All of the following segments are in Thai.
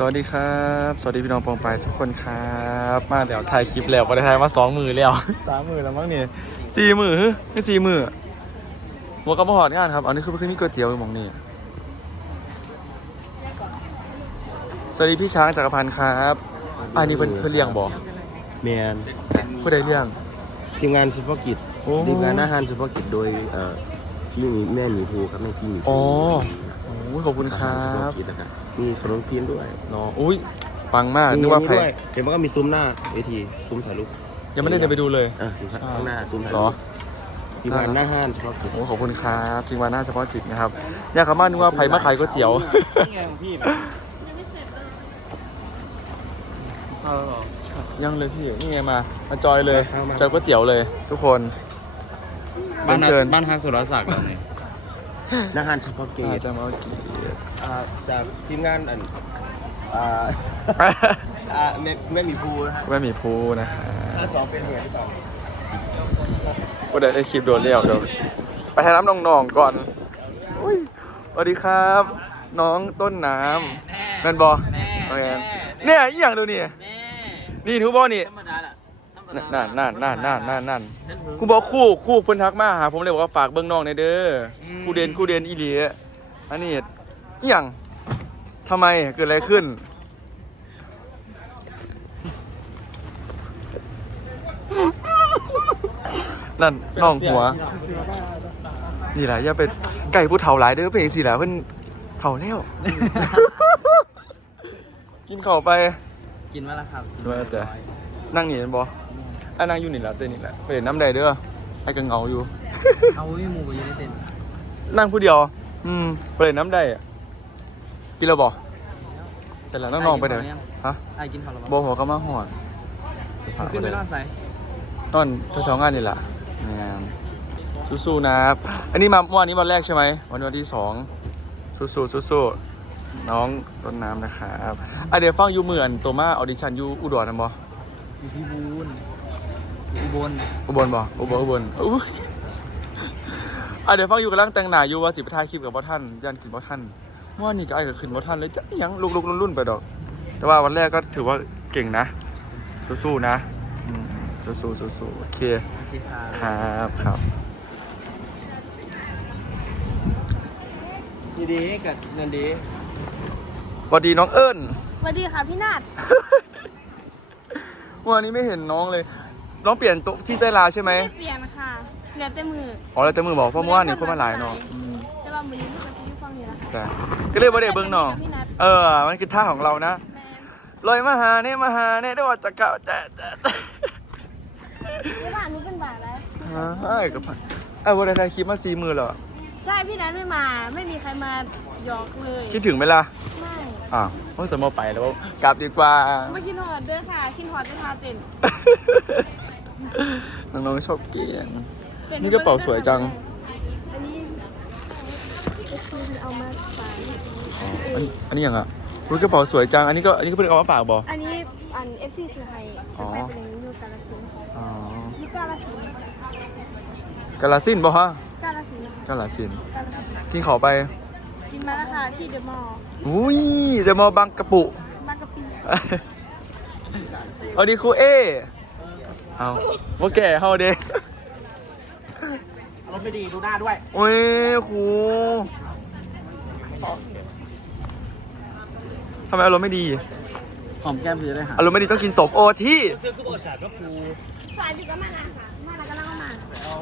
สวัสดีครับ สวัสดีพี่น้องปองไปายทุกคนครับ มาแล้วถ่ายคลิปแล้วก็ได้ถ่ายมาสองมือแล้วสามมือแล้วมั้งเนี่ยสี่มือไม่สี่มือหัวกระบอกหอดงานครับอันนี้คือคือมีก๋วยเตี๋ยวอยู่หมองนี่สวัสดีพี่ช้างจักรพันธ์ครับอันนี้เพิ่นเพิ่นเลี้ยงบ่แมนผู้ใดเลี้ยงทีมงานเฉพาะกิจโอ้ทีมงานอาหารเฉพาะกิจโดยเอ่อพี่หมีแม่หมีภูครับแม่พี่หมีภูอ๋อโอ้ยขอบคุณครัอาหาเฉบ พาะกิจนะครับมีขนมจีนด้วยเนาะอุ้ยปังมากนึกว่ามีใครด้วยเห็นว่าก็มีซุ้มหน้าเวทีซุ้มถ่ายรูปยังไม่ได้เดินไปดูเลยอะอยู่ข้างหน้าซุ้มถ่ายเหรรูอปทีมงานอาหารเฉพาะกิจโอ้ขอบคุณครับจริงวันหน้าเฉพาะจิตนะครับอยากกลับบ้านนึกว่าไผ่มาขายก๋วยเตี๋ยวนี่ไงของพี่นะยังเลยพี่นี่ไงมามาจอยเลยจอยก๋วยเตี๋ยวเลย ทุกคนบ้านเชิญบ้านฮันสุรศักดิ์เราเนี่ยอาหารเฉพาะกิอาจจะมาเอากี่ อ่าจากทีมงานอันอ่าอ่าแม่แม่หมีภูนะฮะแม่หมีพูนะคะถ้าสองเป็นเหมือนที่ต่อก็ได้ได้คลิปโดนเรียวเดี๋ยวไปถ่ายน้ำน้องๆก่อนอุ้ยสวัสดีครับ น้องต้นน้ำแมนบอโอเคเนี่ยอีหยังดูนี่นี่ทูบอนี่ธรรมดาล่ะธรรมดานั่นนั่นนั่นนั่นนั่นนั่นคุณบอกคู่คู่เพิ่นทักมาหาผมเลยบอกว่าฝากเบิ้งน้องในอยเด้ออคู่เด่นคู่เด่นอีหลีอันนี้ อหย่างทำไมเกิดอะไรขึ้น นั่นน้องหัว นี่แหละอย่าไปไก่ผู้เฒ่าหลายเด้อเป็นสิแหละเพิ่นเฒ่าแล้ว กินข้าวไป กินมาแล้วครับกินว่าแต่นั่งนี่เห็นบ่อะนั่งอยู่นี่แหละเต้นนี่แหละไปเห็นน้ำใดเด้อไอ้ก็เหงาอยู่ เอาไว้หมูกับยูไนเต็ดนั่งผู้เดียว อืมไปเห็นน้ำใดอะ กินแล้วบ่เสร็จแล้วน้องๆไปไหนฮะไอ้กินข้าวแล้วบ่หัวก็มาหอดขึ้นไปนอนใส่นอนเช้าๆงานนี่แหละงานสู้ๆนะครับอันนี้มาเมื่อวานนี้วันแรกใช่ไหมวันนี้วันที่สองสู้ๆสู้ๆน้องต้นน้ำนะครับอะเดี๋ยวฟังอยูเหมือนตัวมาออดิชั่นอยูอุดรนะบ่ อยู่ที่บูนอุบลอุบลบ่อุบลอุบลอุ๊ยอะเดี๋ยวฟังอยู่กำลังแต่งหน้าอยู่ว่าสิไปถ่ายคลิปกับพ่อท่านยันขึ้นพ่อท่านเมื่อ วานนี้ก็ไอ้ก็ขึ้นพ่อท่านเลยจะยังลุกลุกรุ่นๆไปดอก แต่ว่าวันแรกก็ถือว่าเก่งนะ สู้ๆนะสู้ๆสู้ๆโอเคคค่ะครับครับดีดีกับเงินดีสวัสดีน้องเอิญสวัสดีค่ะพี่นาดเมื่อวานนี้ไม่เห็นน้องเลย น้องเปลี่ยนโต๊ะที่ใต้ลาใช่ไหมไม่เปลี่ยนค่ะเหลือแต่มืออ๋อแล้วแต่มือบอกเพราะเมื่อวานเนี่คนมาหลายเนาะอืมแต่ว่ามือนี้ ไม่เคยซื้อฟังนี่แหละค่ะแต่ก็เลยบ่ได้เบิ่งน้องพี่นัทเออ มันคือท่าของเรานะแมนลอยมาหาเนี่ยมาหาเนี่ยได้ว่าจะเก่าจะจะจะไม่ว่าหนูเป็นบาทแล้วเฮ้ยกับไอ้วันไทยคลิปมาสี่มือเหรอ ใช่พี่นัทไม่มา ไม่มีใครมาหยอกเลยคิดถึงไหมล่ะ ไม่อ่าวเพิ่งสมอไปแล้วกลับดีกว่า ไม่คิดหอดเด้อค่ะ คิดหอดจะทาเต้นน้องๆชอบเกียนต้นี่กระเป๋าสวยจังอันนี้คือ เอามาฝากอันอันนี้ยังอะรู้กระเป๋าสวยจัง อันนี้ก็อันนี้ก็เพิ่งเอามาฝากบอ อันนี้อันเอฟซีซื้อให้อ๋อ ไปเป็นยูกาลสินธุ์อ๋อยูกาลสินธุ์กาลาสินบ่ฮะกาลสินธุ์นะคะกาลาสินกาลสินธุ์กินเขาไป กินมาแล้วค่ะที่เดอะมอลล์อุ้ยเดยวมอบางกระปุ บางกะปิเอาดีครูเอเอาว่าแก่เฮาเด้รถไม่ดีดูหน้าด้วยโอ้ยครู ทำไมอารมณ์ไม่ดี หอมแก้มจะได้หาอารมณ์ไม่ดีต้องกินสมโอที่คือกูบอกสารก็ครูสายดีก็มานะค่ะมาแล้วก็ลังมาเอา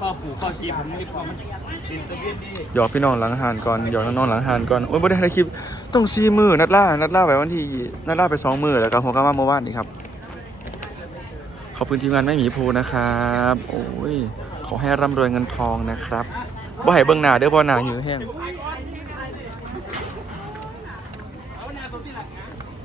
ข้อผูข้อจีผมไม่พอมันเป็นตะเวียนนี่หยอกพี่น้องหลังอาหารก่อนหยอกน้องๆหลังอาหารก่อนโอ้ยไม่ได้ในคลิปต้องซีมือนัดล่านัดล่าไปวันที่นัดล่าไปสองมือแล้วก็หัวกามาเมื่อวานนี้ครับขอบคุณทีมงานไม่หมีภูนะครับ โอ้ยขอให้ร่ำรวยเงินทองนะครับบ่ให้เบิ่งหน้าเด้อเพราะหน้าหิวแห้ง อ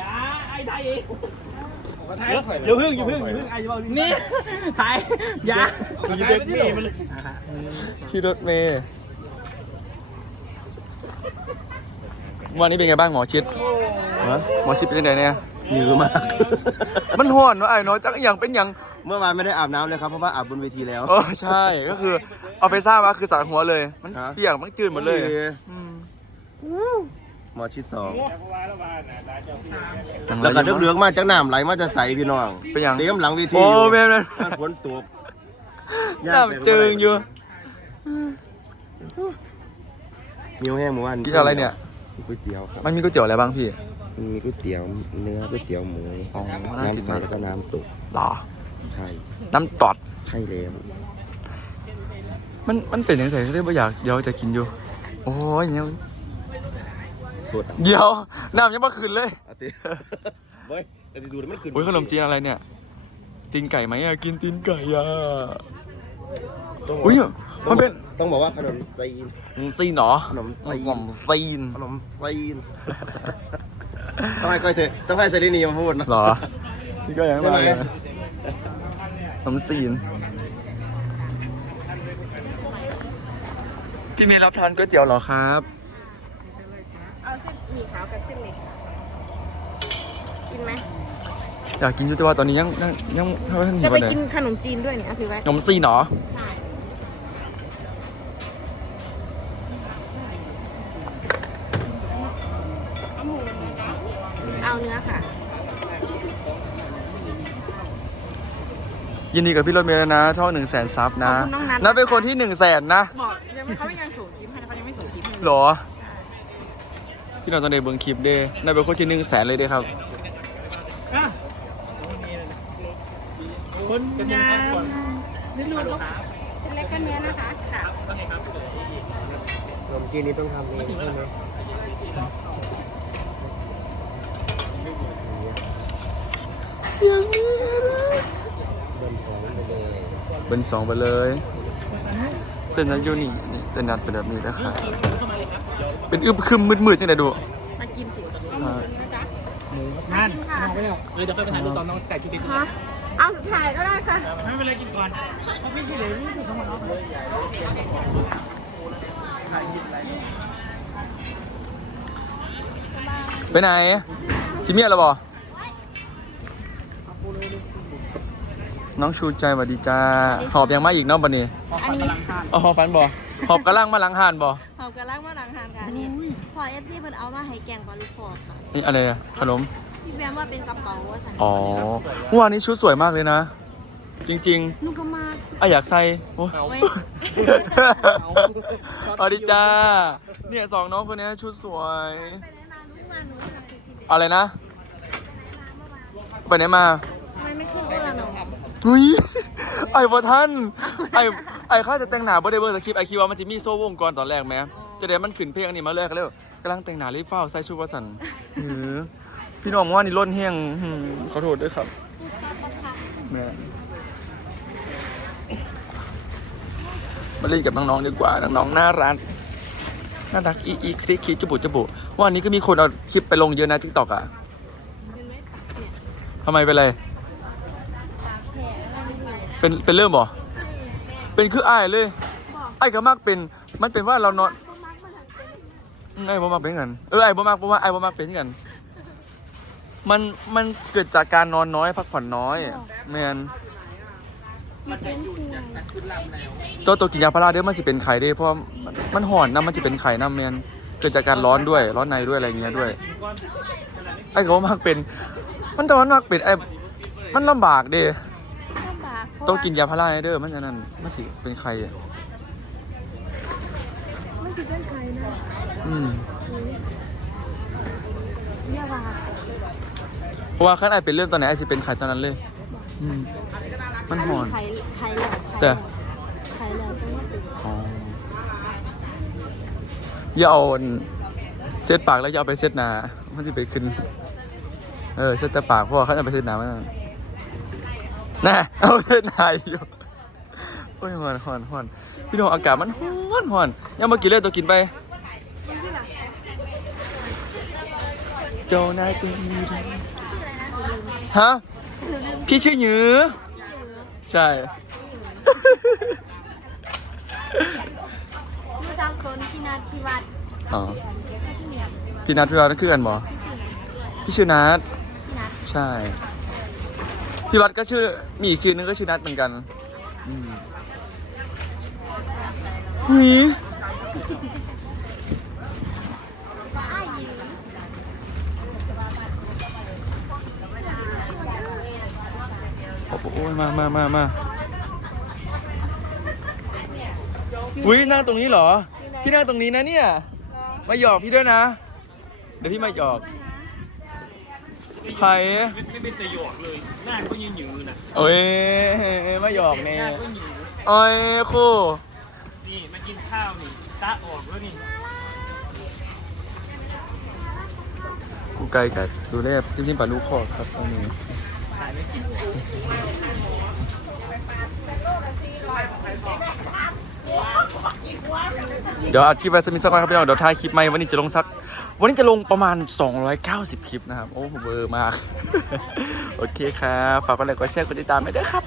ย่าไอ้ไทยเดี๋ยวพึ่งอย่าพึ่งอย่าพึ่งไอ้จะบอกนี่ถ่ายอย่าอยู่เด็กนี่มันพี่รถเมย์วันนี้เป็นไงบ้างหมอชิดฮะหมอชิดเป็นยังไงเนี่ยเหนื่อยมาก มันห่อนเนาะไอ้เนาะจักอหย่างเป็นอย่างเมื่อวานไม่ได้อาบน้ำเลยครับเพราะว่าอาบบนเวทีแล้วเออใช่ก็คือเอาไปซ่ามาคือสาหัวเลย มันฮะเปียกมันจืดหมดเลยโอ้อืม หมอชิดสองจังแล้วก็ยู่เลือกๆมาจากน้ำไหลมาจะใสพี่น้องไปยัง เตรียมหลังเวทีโอ้ยู่แม่นแม่นมันฝนตกน้ำจึงอยู่มีแห้งหมูอันกินอะไรเนี่ย มีก๋วยเตี๋ยวครับมันมีก๋วยเตี๋ยวอะไรบ้างพี่ มีก๋วยเตี๋ยวเนื้อก๋วยเตี๋ยวหมูอ๋อน่ากินน้ำใสมากแล้วก็น้ำตกหรอไข่น้ำตอดไข่แล้วมันมันเป็นยังไงเรียกว่าอยากเดี๋ยวจะกินอยู่ โอ้ยยัง สดอะเดี๋ยวน้ำยังมาคืนเลยเอาติเฮ้ยแต่ดูแล้วมันขึ้นโอ้ยขนมจีนอะไรเนี่ยตีนไก่ไหมอะกินตีนไก่อะต้องบอกอุ้ยต้มัองนเป็นต้องบอกว่าขนมซีนขนมซีนเหรอขนมซีนขนมซีนขนมซีนต้องให้ก้อยเฉยต้องให้เชลินีมาพูดนะเหรอพี่ก็ยังใช่ไหมมาเลยขนมซีนพี่เมย์รับทานก๋วยเตี๋ยวเหรอครับเอาเส้น หมี่ขาวกับเส้นเล็กกินไหมอยากกินอยู่แต่ว่าตอนนี้ยังยังยังเท่าท่านหิจะวไปเลยกินขนมจีนด้วยเนี่ยเอาถือไว้ขนมซีนเหรอใช่เอาหมูไหมจ๊ะเอาเนื้อค่ะ ยินดีกับพี่รถเมย์แล้วนะ ช่องหนึ่งแสนซับนะขอบคุณน้องนัทนัทเป็นคนที่หนึ่งแสนนะ บอกยังไม่เขาไม่ยังส่งคลิปให้เขายังไม่ส่งคลิปให้เลย หรอ พี่น้องตอนเด็กเบิ่งคลิปเด้นัทเป็นคนที่หนึ่งแสนเลยเด้ครับคนงานเส้นเล็กก็เนื้อนะคะค่ะขนมจีนนี้ต้องทำเองใช่ไหมเบิ้ลสองไปเลย เป็นสองไปเลยเป็นนัดอยู่นี่นี่เป็นนัดเป็นแบบนี้นะคะ เป็นอึบครึมมืดๆยังไงดู มากินสิเอาหมูนะจ๊ะนั่นมองไปแล้วเออจะไปถ่ายรูปตอนน้องแต่งชุดนี้ฮะเอาถ่ายก็ได้ค่ะไม่เป็นไรกินก่อนเขาไม่ใช่เลยนี่คือเขามาเอาเลยไปไหนจิเมียหรอบอน้องชูใจสวัสดีจ้า หอบยังมาอีกเน้องบันนี้ อันนี้ อ๋อหอบฟันบอหอบกระลังมาหลังหานบอห อมกระลังมาหลังทานกันอันนี้พอเอฟซีเพิ่นเอามาให้แกงปลาลูกฟอดค่ะนี่อะไรอะขนมพี่แบมว่าเป็นกระเป๋าว่าสันอ๋อเมื่อวานนี้ชุดสวยมากเลยนะ จริงลูกก็มากๆอะอยากใส่โอ้ยเว้ยสวัสดีจ้า เนี่ยสองน้องคนนี้ชุดสวยไปไหนมาลูกมาหนูอยากไปกินอะไรนะ ไปไหนมาทำไมไม่ขึ้นโอลาโนหุยไอ้บอท่านไอ้ ไอ้ข้าจะแต่งหน้าบ่ได้เบอร์สคริปต์ไอ้คิดว่ามันจะมีโซ่วงก่อนตอนแรกไหมจะได้มันขึ้นเพลงอันนี้มาเลยก็เลยกำลังแต่งหน้ารีบเฝ้าใส่ชุดวสันหือพี่น้องว่านี่ล้นเฮี้ยงหือขอโทษด้วยครับแม่มาเล่นกับน้องๆดีกว่าน้องๆน่ารักน่ารักอีอีคลิกคลิกจุบุจุบุวันนี้ก็มีคนเอาคลิปไปลงเยอะนะทิกตอกอะทำไมเป็นไรปากแผลอะไรไม่รู้เป็นเป็นเริ่มบ่ เป็นคืออ้ายเลยไอ้ายก็มักเป็นมันเป็นว่าเรานอนไอ้ายบ่มักเป็นกันเออไอ้ายบ่มักบ่ว่าไอ้ายบ่มักเป็นกัน มันมันเกิดจากการนอนน้อยพักผ่อนน้อยแมนมีเป็นห่วงตัวตัวกินยาพาราเด้อมันสิเป็นไข้เด้เพราะว่ามันมันห่อนน้ำมันสิเป็นไข้น้ำแมนเกิดจากการร้อนด้วย ร้อนในด้วยอะไรเงี้ยด้วยไอ้ายก็บ่มักเป็น มันแต่ว่ามันมักเป็นไอ้มันลำบากเด้ ต้องว่ากินยาพาราเด้อมันอันนั้นมันสิเป็นไข้อะไม่กินเป็นใครนะอืมเนี่ยว่าเพราะว่าขั้นไอเป็นเรื่องตอนไหนไอสิเป็นไข่ตอนนั้นเลย อืมมันหอนไข่ไข่แล้วแต่ไข่แล้วจังว่าเป็นอ๋ออย่าเอาเซตปากแล้วอย่าเอาไปเซตหนามันจะไปขึ้น เออเซตแต่ปากเพราะว่าเขาจะไปเซตหนามัน น่ะเอาเซตหนาอยู่โอ้ยหอนหอนหอนพี่น้องอากาศมันหอนหอนยังมากินเลยตัวกินไปเจ้านายตัวนี้ฮะพี่ชื่อหยือใช่ชื่อจำโซนพี่นัทพี่วัดอ๋อพี่นัทพี่วัดนั่นคือกันบอพี่ชื่อนัทพี่นัทใช่ พี่วัดก็ชื่อมีอีกชื่อนึงก็ชื่อนัดเหมือนกันหุยโอ้ยมามามามาอุ้ยนั่งตรงนี้เหรอ พี่นั่งตรงนี้นะเนี่ย มาหยอกพี่ด้วยนะ เดี๋ยวพี่มาหยอก ใคร ไม่ไม่เป็นประโยชน์เลยหน้าก็ยืนอยู่น่ะโอ้ยมาหยอกเนี่ยหน้าก็อยู่โอ้ยคู่นี่มากินข้าวนี่ตาออกแล้วนี่กูไกลกับดูแลพี่ทิมปลาลูกคอกครับตอนนี้ถ่ายไม่กินเดี๋ยวอัดคลิปไว้สักนิดสักหน่อยครับพี่น้องเดี๋ยวถ่ายคลิปใหม่วันนี้จะลงสัก วันนี้จะลงประมาณ 290 คลิปนะครับ โอ้โหเบอร์มาก โอเคครับ ฝากกดไลค์กดแชร์กดติดตามไม่ได้วยครับ